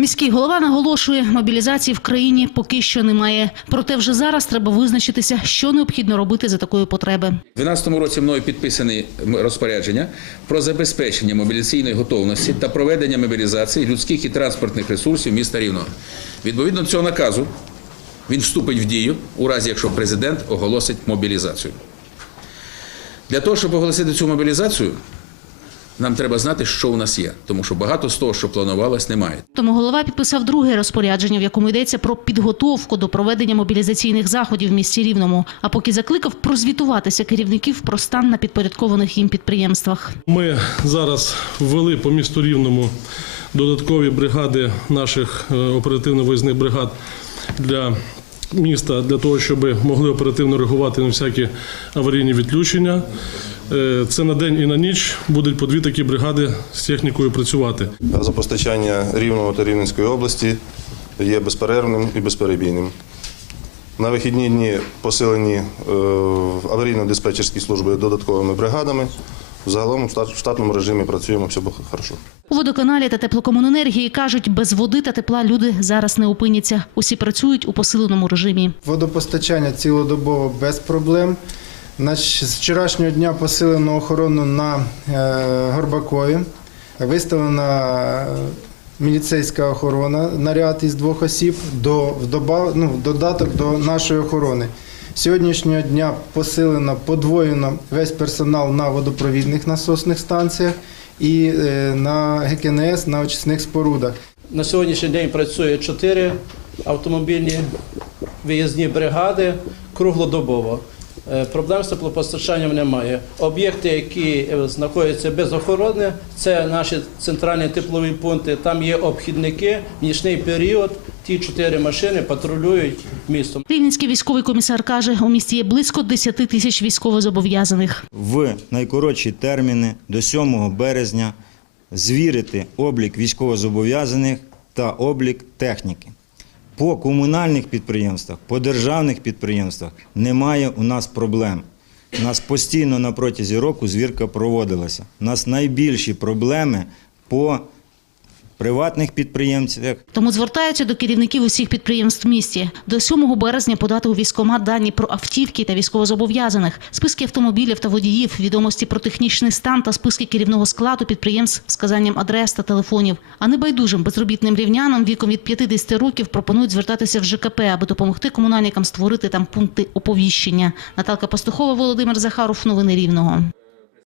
Міський голова наголошує, мобілізації в країні поки що немає. Проте вже зараз треба визначитися, що необхідно робити за такої потреби. У 2012 році мною підписані розпорядження про забезпечення мобілізаційної готовності та проведення мобілізації людських і транспортних ресурсів міста Рівного. Відповідно цього наказу він вступить в дію у разі, якщо президент оголосить мобілізацію. Для того, щоб оголосити цю мобілізацію, нам треба знати, що у нас є, тому що багато з того, що планувалось, немає. Тому голова підписав друге розпорядження, в якому йдеться про підготовку до проведення мобілізаційних заходів в місті Рівному. А поки закликав прозвітуватися керівників про стан на підпорядкованих їм підприємствах. Ми зараз ввели по місту Рівному додаткові бригади наших е, оперативно-виїзних бригад для міста, для того, щоб могли оперативно реагувати на всякі аварійні відключення. Е, Це на день і на ніч будуть по дві такі бригади з технікою працювати. Газопостачання Рівного та Рівненської області є безперервним і безперебійним. На вихідні дні посилені е, аварійно-диспетчерські служби додатковими бригадами. Загалом в штат- в штатному режимі працюємо, все буде хорошо. У водоканалі та теплокомуненергії кажуть, без води та тепла люди зараз не опиняться. Усі працюють у посиленому режимі. Водопостачання цілодобово без проблем. З вчорашнього дня посилено охорону на е, Горбакові. Виставлена е, міліцейська охорона, наряд із двох осіб, до, ну, в додаток до нашої охорони. Сьогоднішнього дня посилено, подвоєно весь персонал на водопровідних насосних станціях і е, на ГКНС на очисних спорудах. На сьогоднішній день працює чотири автомобільні виїзні бригади круглодобово. Е, Проблем з теплопостачанням немає. Об'єкти, які е, знаходяться без охорони, це наші центральні теплові пункти. Там є обхідники. В нічний період ті чотири машини патрулюють містом. Рівненський військовий комісар каже, у місті є близько 10 тисяч військовозобов'язаних. в найкоротші терміни до 7 березня звірити облік військовозобов'язаних та облік техніки. По комунальних підприємствах, по державних підприємствах немає у нас проблем. У нас постійно на протязі року звірка проводилася. У нас найбільші проблеми по приватних підприємцях, Тому звертаються до керівників усіх підприємств в місті. До 7 березня подати у військкомат дані про автівки та військовозобов'язаних, списки автомобілів та водіїв, відомості про технічний стан та списки керівного складу підприємств з вказанням адрес та телефонів. А небайдужим безробітним рівнянам віком від 50 років пропонують звертатися в ЖКП, аби допомогти комунальникам створити там пункти оповіщення. Наталка Пастухова, Володимир Захаров. Новини Рівного.